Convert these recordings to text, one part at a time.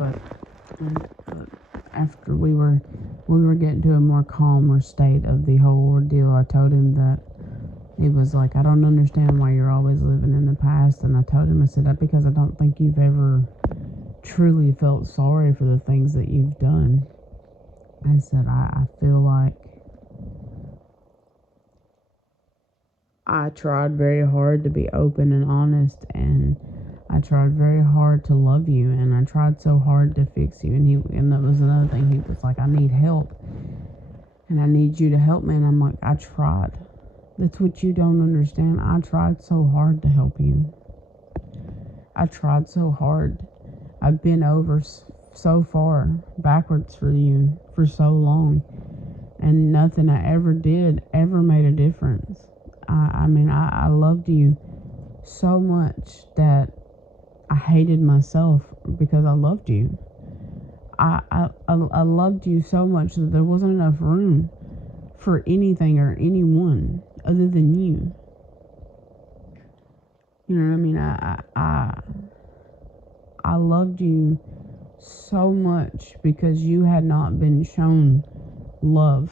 but after we were getting to a more calmer state of the whole ordeal, I told him that he was like, I don't understand why you're always living in the past. And I told him, I said, that because I don't think you've ever truly felt sorry for the things that you've done. I said, I feel like I tried very hard to be open and honest, and I tried very hard to love you, and I tried so hard to fix you. And that was another thing. He was like, I need help, and I need you to help me. And I'm like, I tried. That's what you don't understand. I tried so hard to help you. I tried so hard. I've been over so far backwards for you for so long, and nothing I ever did ever made a difference. I loved you so much that I hated myself because I loved you. I loved you so much that there wasn't enough room for anything or anyone other than you. You know what I mean? I loved you so much because you had not been shown love.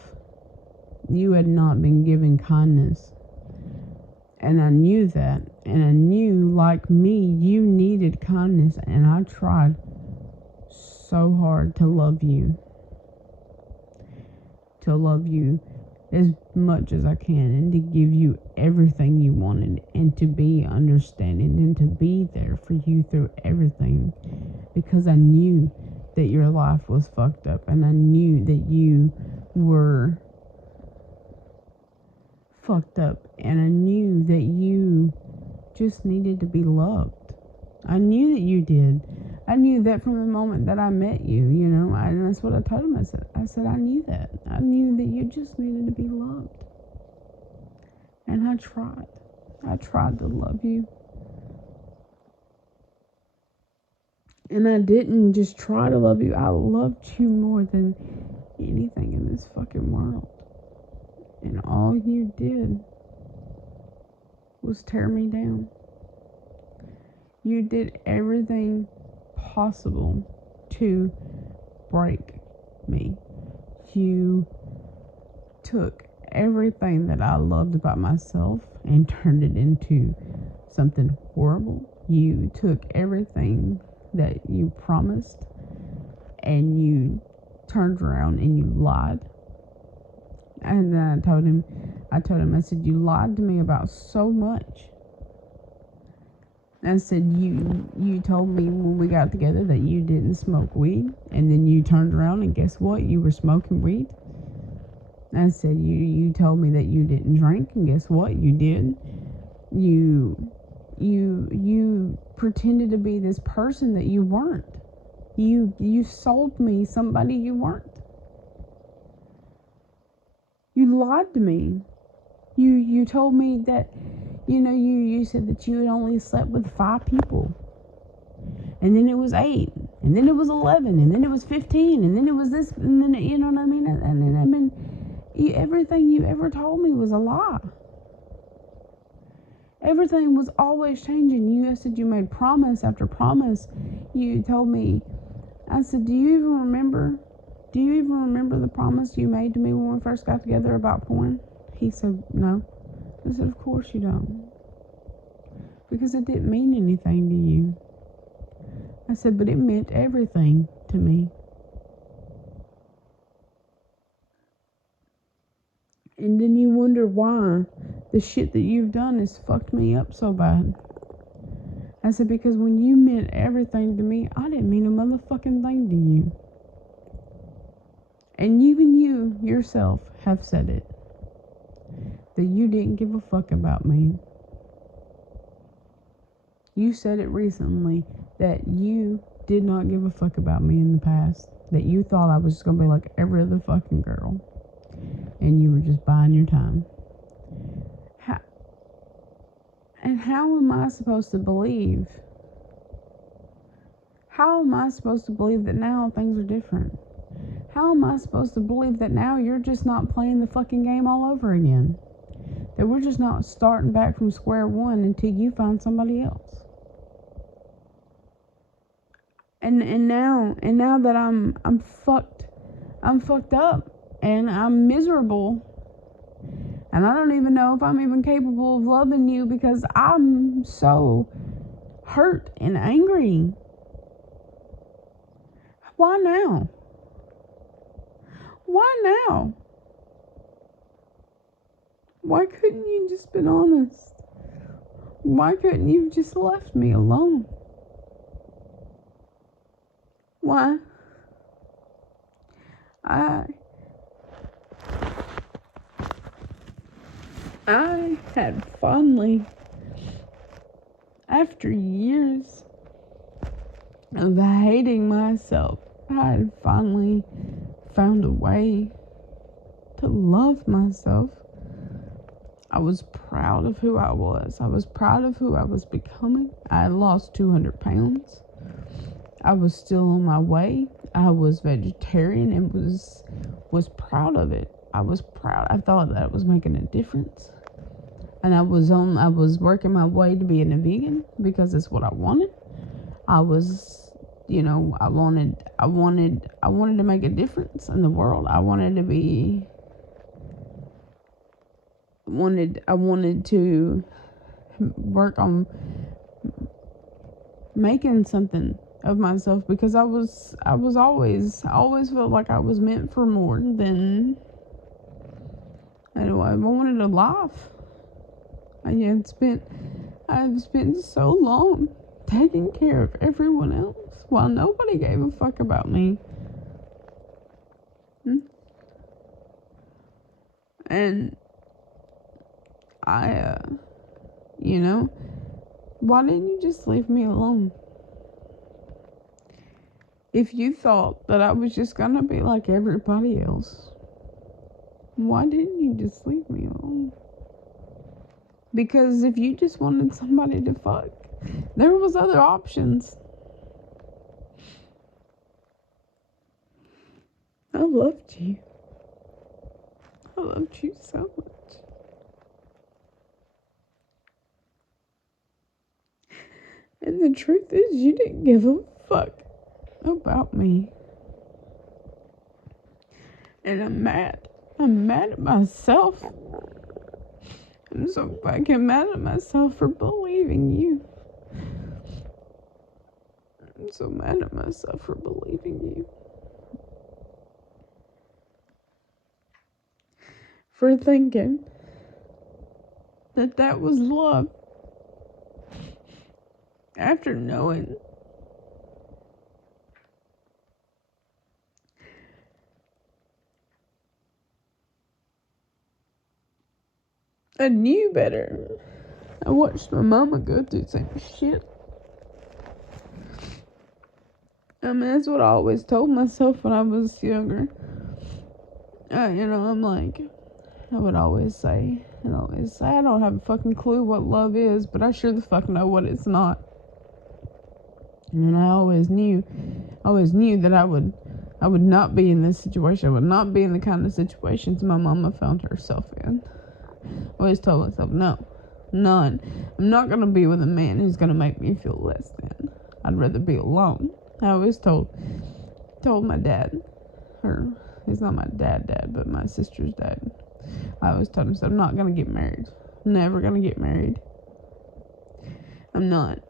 You had not been given kindness. And I knew that. And I knew, like me, you needed kindness. And I tried so hard to love you. To love you as much as I can, and to give you everything you wanted, and to be understanding, and to be there for you through everything, because I knew that your life was fucked up, and I knew that you were fucked up, and I knew that you just needed to be loved. I knew that you did. I knew that from the moment that I met you, and that's what I told him. I said, I knew that. I knew that you just needed to be loved. And I tried. I tried to love you. And I didn't just try to love you. I loved you more than anything in this fucking world. And all you did was tear me down. You did everything possible to break me. You took everything that I loved about myself and turned it into something horrible. You took everything that you promised and you turned around and you lied. And then I told him, I said, you lied to me about so much. I said, you told me when we got together that you didn't smoke weed, and then you turned around and guess what? You were smoking weed. I said, you told me that you didn't drink, and guess what? You did. You pretended to be this person that you weren't. You sold me somebody you weren't. You lied to me. You told me that, you said that you had only slept with 5 people. And then it was 8. And then it was 11. And then it was 15. And then it was this. And then, you know what I mean? And then, everything you ever told me was a lie. Everything was always changing. I said you made promise after promise. You told me, I said, do you even remember the promise you made to me when we first got together about porn? He said, no. I said, of course you don't. Because it didn't mean anything to you. I said, but it meant everything to me. And then you wonder why the shit that you've done has fucked me up so bad. I said, because when you meant everything to me, I didn't mean a motherfucking thing to you. And even you yourself have said it. That you didn't give a fuck about me. You said it recently that you did not give a fuck about me in the past. That you thought I was just going to be like every other fucking girl. And you were just buying your time. How am I supposed to believe? How am I supposed to believe that now things are different? How am I supposed to believe that now you're just not playing the fucking game all over again? That we're just not starting back from square one until you find somebody else? And now that I'm fucked up and I'm miserable, and I don't even know if I'm even capable of loving you because I'm so hurt and angry. Why now? Why now? Why couldn't you just been honest? Why couldn't you just left me alone? Why? I had finally, after years of hating myself, I had finally found a way to love myself. I was proud of who I was. I was proud of who I was becoming. I had lost 200 pounds. I was still on my way. I was vegetarian and was proud of it. I was proud. I thought that it was making a difference. And I was working my way to being a vegan because it's what I wanted. I was, I wanted to make a difference in the world. I wanted to work on making something of myself because I always felt like I was meant for more than, I wanted a life. I've spent so long taking care of everyone else while nobody gave a fuck about me. And why didn't you just leave me alone? If you thought that I was just gonna be like everybody else, why didn't you just leave me alone? Because if you just wanted somebody to fuck, there was other options. I loved you. I loved you so much. And the truth is, you didn't give a fuck about me. And I'm mad. I'm mad at myself. I'm so fucking mad at myself for believing you. I'm so mad at myself for believing you. For thinking that was love. After knowing I knew better. I watched my mama go through the same shit. I mean, that's what I always told myself when I was younger. I'm like, I would always say, I don't have a fucking clue what love is, but I sure the fuck know what it's not. And I always knew that I would not be in this situation. I would not be in the kind of situations my mama found herself in. I always told myself, no, none. I'm not going to be with a man who's going to make me feel less than. I'd rather be alone. I always told my dad, he's not my dad, but my sister's dad. I always told him, I'm not going to get married. I'm never going to get married. I'm not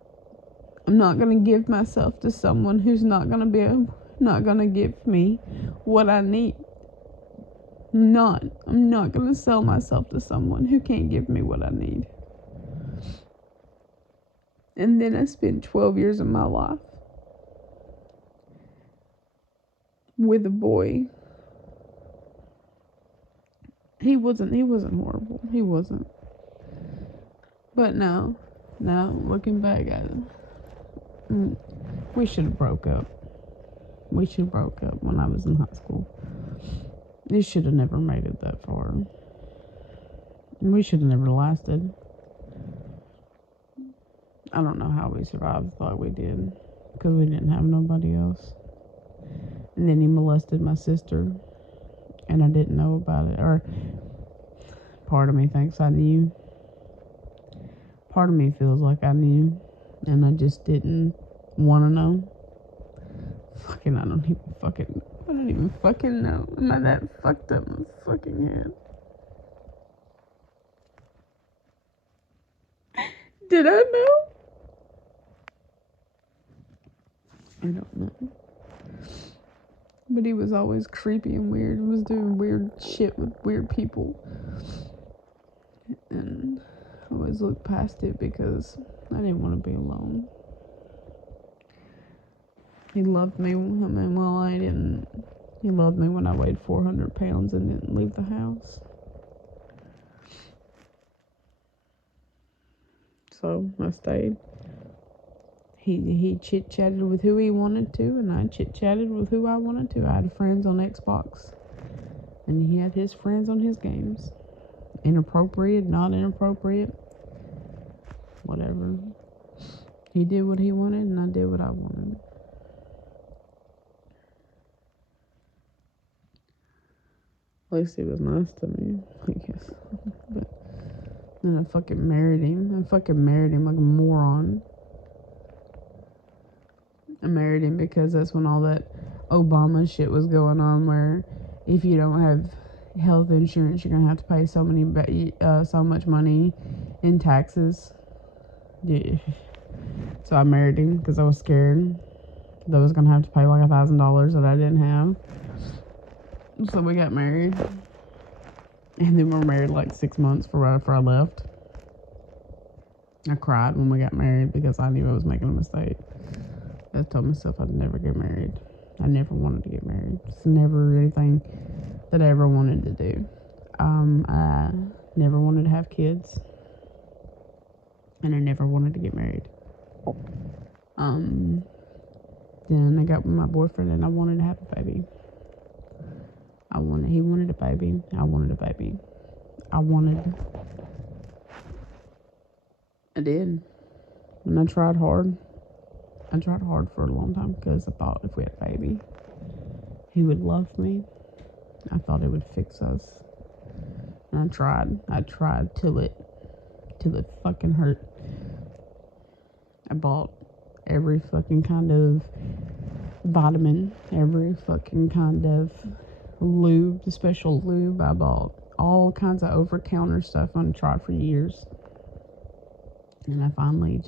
going to give myself to someone who's not going to give me what I need. I'm not going to sell myself to someone who can't give me what I need. And then I spent 12 years of my life with a boy. He wasn't horrible. He wasn't. But now looking back at it, we should have broke up. We should have broke up when I was in high school. It should have never made it that far. We should have never lasted. I don't know how we survived. Thought we did. Because we didn't have nobody else. And then he molested my sister. And I didn't know about it. Or part of me thinks I knew. Part of me feels like I knew. And I just didn't want to know. I don't even fucking know. Am I that fucked up in the fucking head? Did I know? I don't know. But he was always creepy and weird and was doing weird shit with weird people. And I always looked past it because I didn't want to be alone. He loved me. I mean, well, I didn't. He loved me when I weighed 400 pounds and didn't leave the house. So I stayed. He chit-chatted with who he wanted to, and I chit-chatted with who I wanted to. I had friends on Xbox, and he had his friends on his games. Inappropriate, not inappropriate, whatever. He did what he wanted, and I did what I wanted. At least he was nice to me, I guess. But then I fucking married him. I fucking married him like a moron. I married him because that's when all that Obama shit was going on, where if you don't have health insurance, you're gonna have to pay so much money in taxes. Yeah. So I married him because I was scared that I was gonna have to pay like $1,000 that I didn't have. So we got married, and then we were married like 6 months before I left. I cried when we got married because I knew I was making a mistake. I told myself I'd never get married. I never wanted to get married. It's never anything that I ever wanted to do. I never wanted to have kids, and I never wanted to get married. Then I got with my boyfriend, and I wanted to have a baby. He wanted a baby. I wanted a baby. I did. And I tried hard. I tried hard for a long time because I thought if we had a baby, he would love me. I thought it would fix us. And I tried till it fucking hurt. I bought every fucking kind of vitamin, every fucking kind of lube, the special lube. I bought all kinds of over-counter stuff I tried for years. And I finally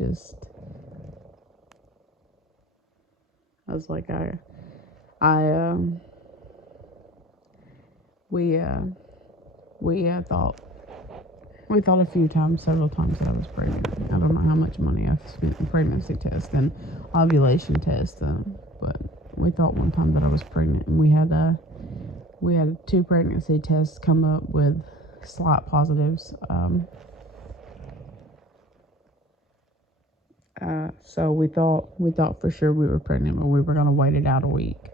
I was like, we thought a few times, several times that I was pregnant. I don't know how much money I've spent in pregnancy tests and ovulation tests, but we thought one time that I was pregnant, and we had 2 pregnancy tests come up with slight positives. So we thought for sure we were pregnant, but we were gonna wait it out a week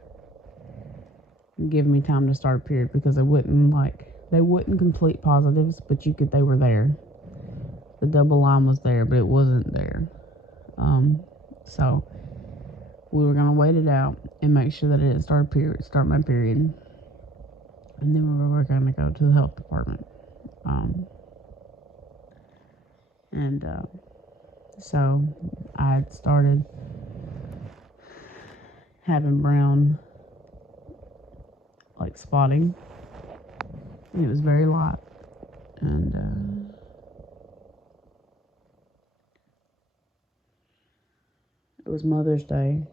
and give me time to start a period because they wouldn't complete positives, but they were there. The double line was there, but it wasn't there. So we were gonna wait it out and make sure that it didn't start my period, and then we were gonna go to the health department. So I had started having brown, like, spotting, and it was very light, and it was Mother's Day,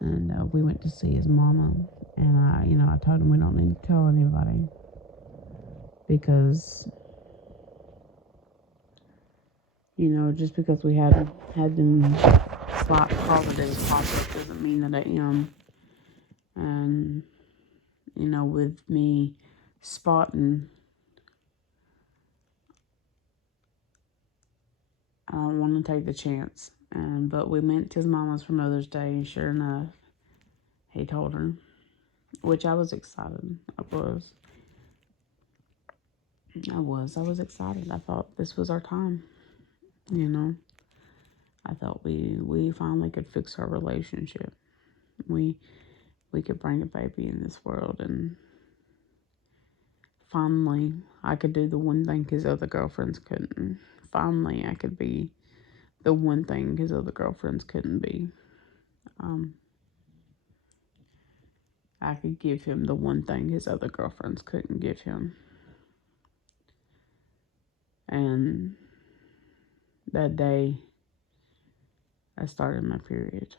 and we went to see his mama, and I told him we don't need to tell anybody because, just because we had them slight positives pop up doesn't mean that I am. And, with me spotting, I don't want to take the chance. But we went to his mama's for Mother's Day, and sure enough, he told her, which I was excited. I was excited. I thought this was our time, I thought we finally could fix our relationship. We could bring a baby in this world, and finally I could do the one thing his other girlfriends couldn't. Finally I could be the one thing his other girlfriends couldn't be. I could give him the one thing his other girlfriends couldn't give him. And that day, I started my period.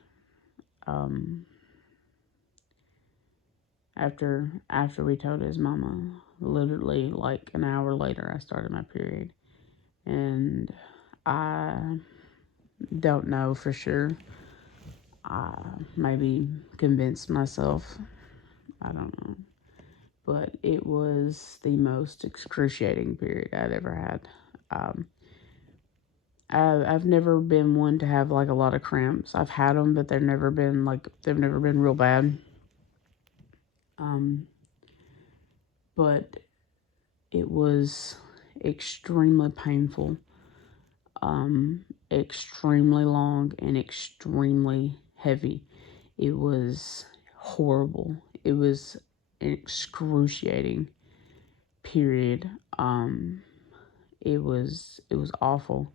After we told his mama, literally like an hour later, I started my period. And I don't know for sure. I maybe convinced myself. I don't know. But it was the most excruciating period I'd ever had. I've never been one to have like a lot of cramps. I've had them, but they've never been real bad. But it was extremely painful, extremely long, and extremely heavy. It was horrible. It was an excruciating period. It was awful.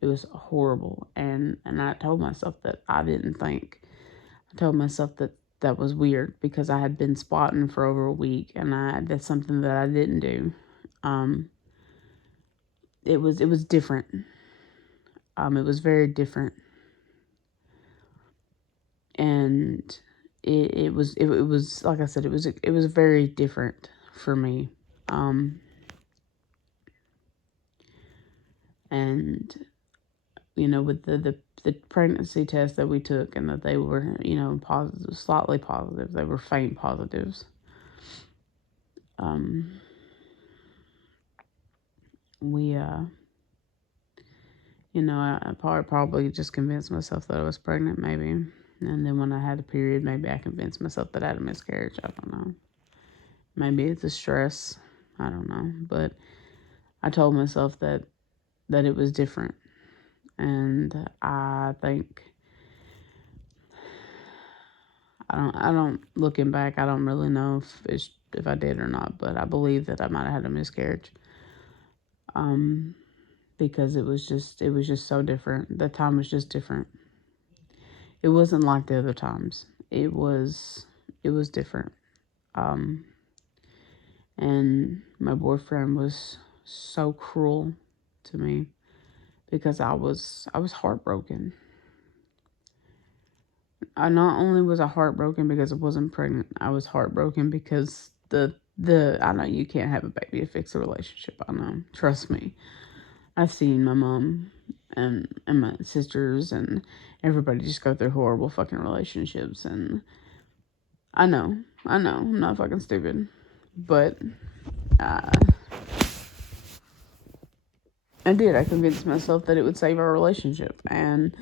It was horrible, and I told myself that I didn't think. I told myself that was weird because I had been spotting for over a week, and that's something that I didn't do. It was different. It was very different, and it was like I said, it was very different for me. And with the pregnancy test that we took, and that they were positive, slightly positive, they were faint positives. We I probably just convinced myself that I was pregnant, maybe. And then when I had a period, maybe I convinced myself that I had a miscarriage. I don't know. Maybe it's the stress. I don't know. But I told myself that it was different. And I think, looking back, I don't really know if I did or not, but I believe that I might have had a miscarriage. Because it was just so different. The time was just different. It wasn't like the other times. It was different. And my boyfriend was so cruel to me because I was heartbroken. I not only was I heartbroken because I wasn't pregnant, I was heartbroken because the I know you can't have a baby to fix a relationship. I know. Trust me. I've seen my mom and my sisters and everybody just go through horrible fucking relationships, and I know, I'm not fucking stupid, but I did. I convinced myself that it would save our relationship, and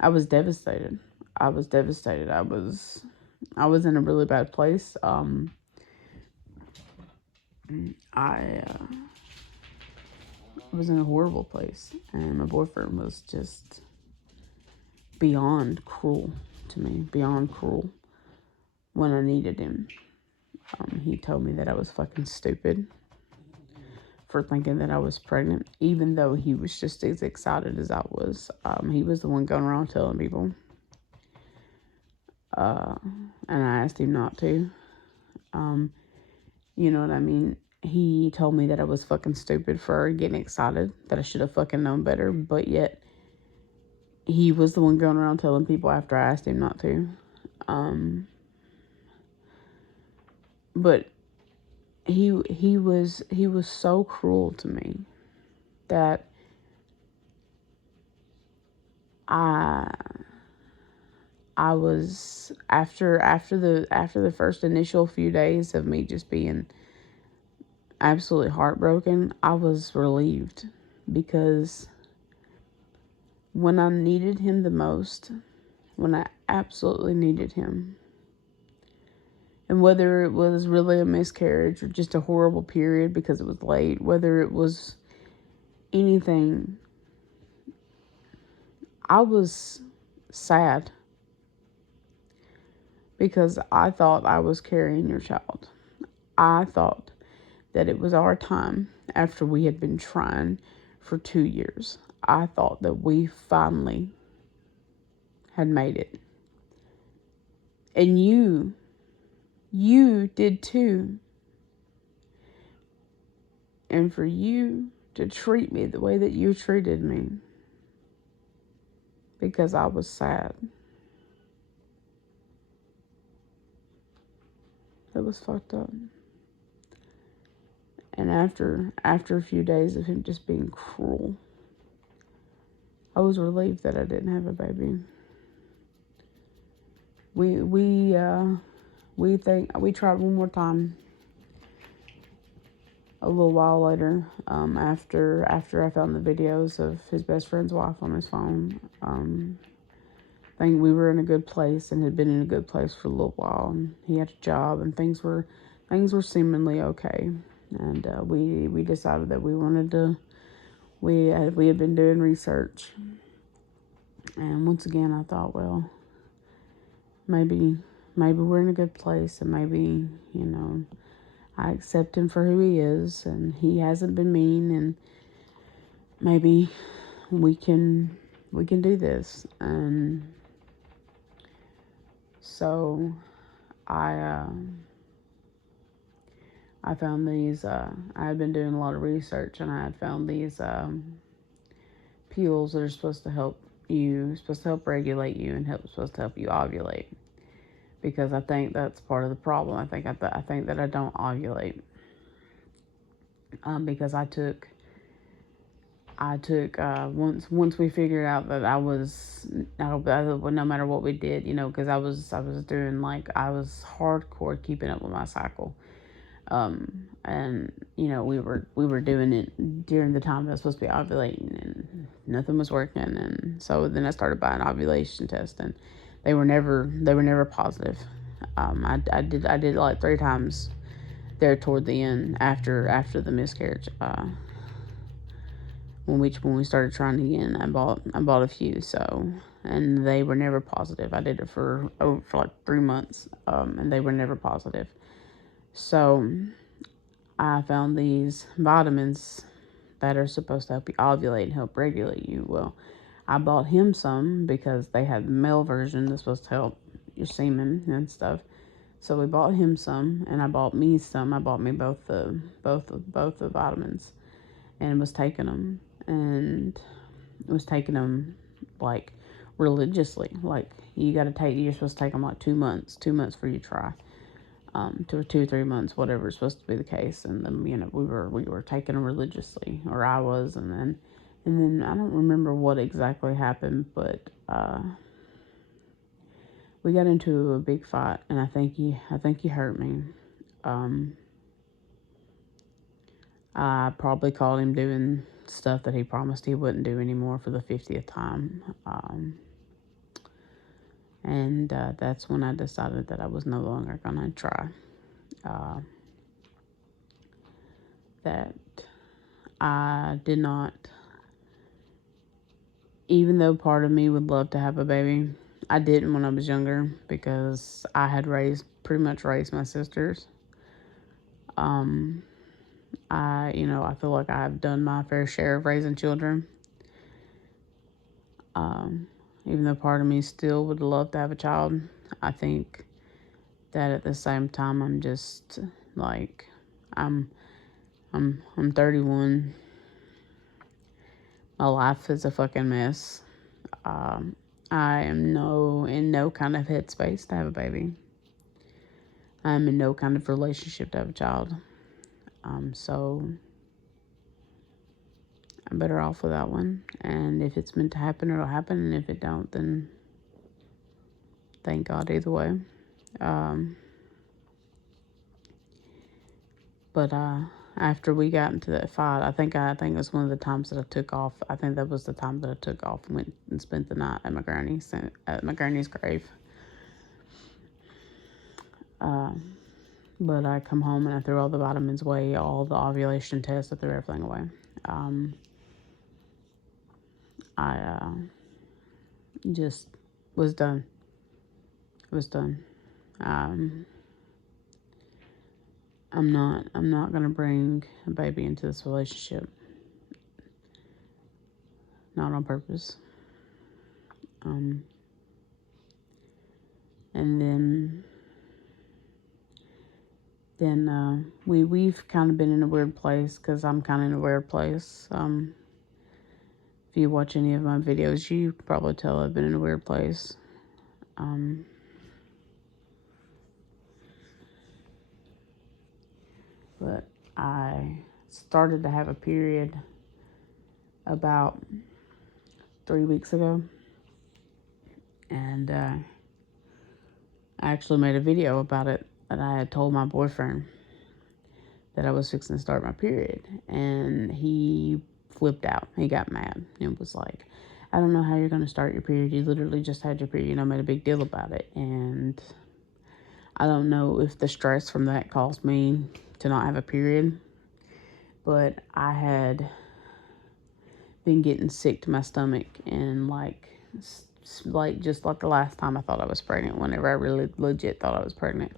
I was devastated. I was devastated. I was in a really bad place. I was in a horrible place, and my boyfriend was just beyond cruel to me, beyond cruel when I needed him. He told me that I was fucking stupid for thinking that I was pregnant, even though he was just as excited as I was. He was the one going around telling people. And I asked him not to. You know what I mean? He told me that I was fucking stupid for getting excited, that I should have fucking known better, but yet he was the one going around telling people after I asked him not to. But he was so cruel to me that I was after the first initial few days of me just being absolutely heartbroken, I was relieved, because when I needed him the most, when I absolutely needed him, and whether it was really a miscarriage or just a horrible period because it was late, whether it was anything, I was sad because I thought I was carrying your child. I thought that it was our time after we had been trying for 2 years. I thought that we finally had made it. And you did too. And for you to treat me the way that you treated me because I was sad. It was fucked up. And after a few days of him just being cruel, I was relieved that I didn't have a baby. We tried one more time a little while later, after I found the videos of his best friend's wife on his phone. I think we were in a good place and had been in a good place for a little while. And he had a job and things were seemingly okay. And we decided that we wanted to. We had been doing research, and once again I thought, well, maybe we're in a good place, and maybe, I accept him for who he is, and he hasn't been mean, and maybe we can do this. And so I found these. I had been doing a lot of research, and I had found these pills that are supposed to help regulate you, and supposed to help you ovulate. Because I think that's part of the problem. I think that I don't ovulate. Because I took once we figured out that I was, no matter what we did, because I was doing, like, I was hardcore keeping up with my cycle. And we were doing it during the time that I was supposed to be ovulating, and nothing was working. And so then I started buying ovulation tests, and they were never positive. I did like 3 times there toward the end, after the miscarriage. When we started trying again, I bought a few, so, and they were never positive. I did it for like 3 months, and they were never positive. So I found these vitamins that are supposed to help you ovulate and help regulate you. Well, I bought him some because they had the male version that's supposed to help your semen and stuff. So we bought him some, and I bought me some. I bought me both the vitamins, and was taking them, and was taking them, like, religiously. Like, you're supposed to take them like 2 months for you to try. 2 or 3 months, whatever is supposed to be the case. And then, we were taking them religiously, or I was. And then I don't remember what exactly happened, but we got into a big fight, and I think he hurt me. I probably caught him doing stuff that he promised he wouldn't do anymore for the 50th time. And that's when I decided that I was no longer going to try. That I did not, even though part of me would love to have a baby, I didn't when I was younger, because I had pretty much raised my sisters. I feel like I've done my fair share of raising children. Even though part of me still would love to have a child, I think that at the same time, I'm just like, I'm 31. My life is a fucking mess. I am in no kind of headspace to have a baby. I'm in no kind of relationship to have a child. So I'm better off with that one. And if it's meant to happen, it'll happen. And if it don't, then thank God either way. But after we got into that fight, I think it was one of the times that I took off. I think that was the time that I took off and went and spent the night at my granny's grave. But I come home and I threw all the vitamins away, all the ovulation tests, I threw everything away. I just was done. It was done. I'm not gonna bring a baby into this relationship. Not on purpose. And then then we've kind of been in a weird place because I'm kind of in a weird place. If you watch any of my videos, you probably tell I've been in a weird place. But I started to have a period about 3 weeks ago, and I actually made a video about it that I had told my boyfriend that I was fixing to start my period, and he flipped out. He got mad and was like, I don't know how you're going to start your period. You literally just had your period. Made a big deal about it. And I don't know if the stress from that caused me to not have a period, but I had been getting sick to my stomach, and like just like the last time I thought I was pregnant, whenever I really legit thought I was pregnant,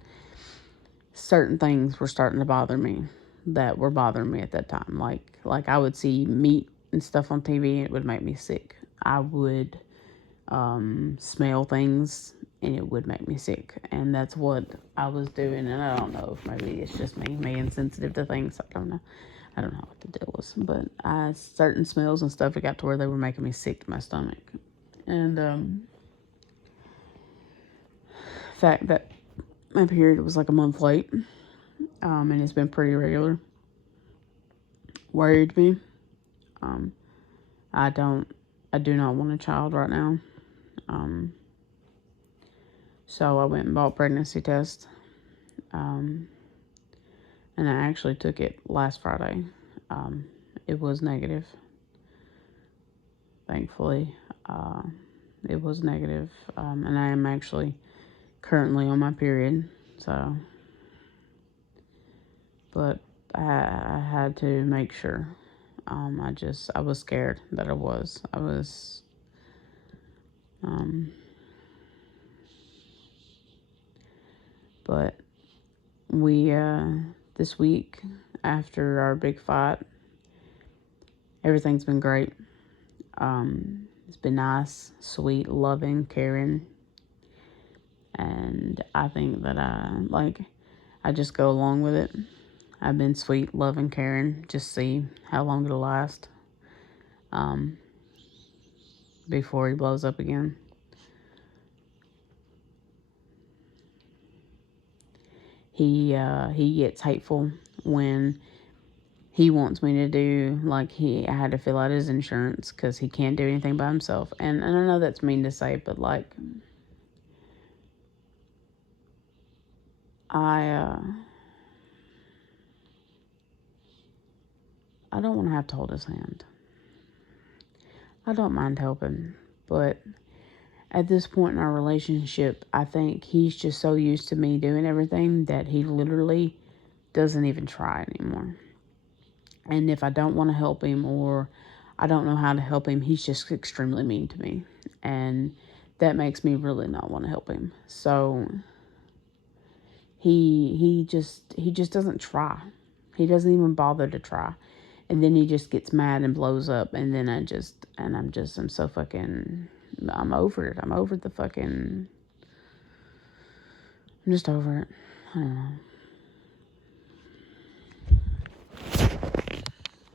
certain things were starting to bother me that were bothering me at that time. Like I would see meat and stuff on TV and it would make me sick. I would smell things and it would make me sick. And that's what I was doing. And I don't know if maybe it's just me being sensitive to things. I don't know. I don't know what the deal was. But certain smells and stuff, it got to where they were making me sick to my stomach. And the fact that my period was like a month late, and it's been pretty regular, worried me. Um, I do not want a child right now. So I went and bought pregnancy test. And I actually took it last Friday. It was negative. Thankfully, it was negative. And I am actually currently on my period. So, but I had to make sure. I was scared that I was. But we, this week, after our big fight, everything's been great. It's been nice, sweet, loving, caring. And I think that I just go along with it. I've been sweet, loving, caring, just see how long it'll last before he blows up again. He gets hateful when he wants me to do, like, I had to fill out his insurance because he can't do anything by himself. And I know that's mean to say, but like, I don't want to have to hold his hand. I don't mind helping, but at this point in our relationship, I think he's just so used to me doing everything that he literally doesn't even try anymore. And if I don't want to help him or I don't know how to help him, he's just extremely mean to me. And that makes me really not want to help him. So he just doesn't try. He doesn't even bother to try. And then he just gets mad and blows up, and then I'm so fucking, I'm over it. I'm just over it. I don't know.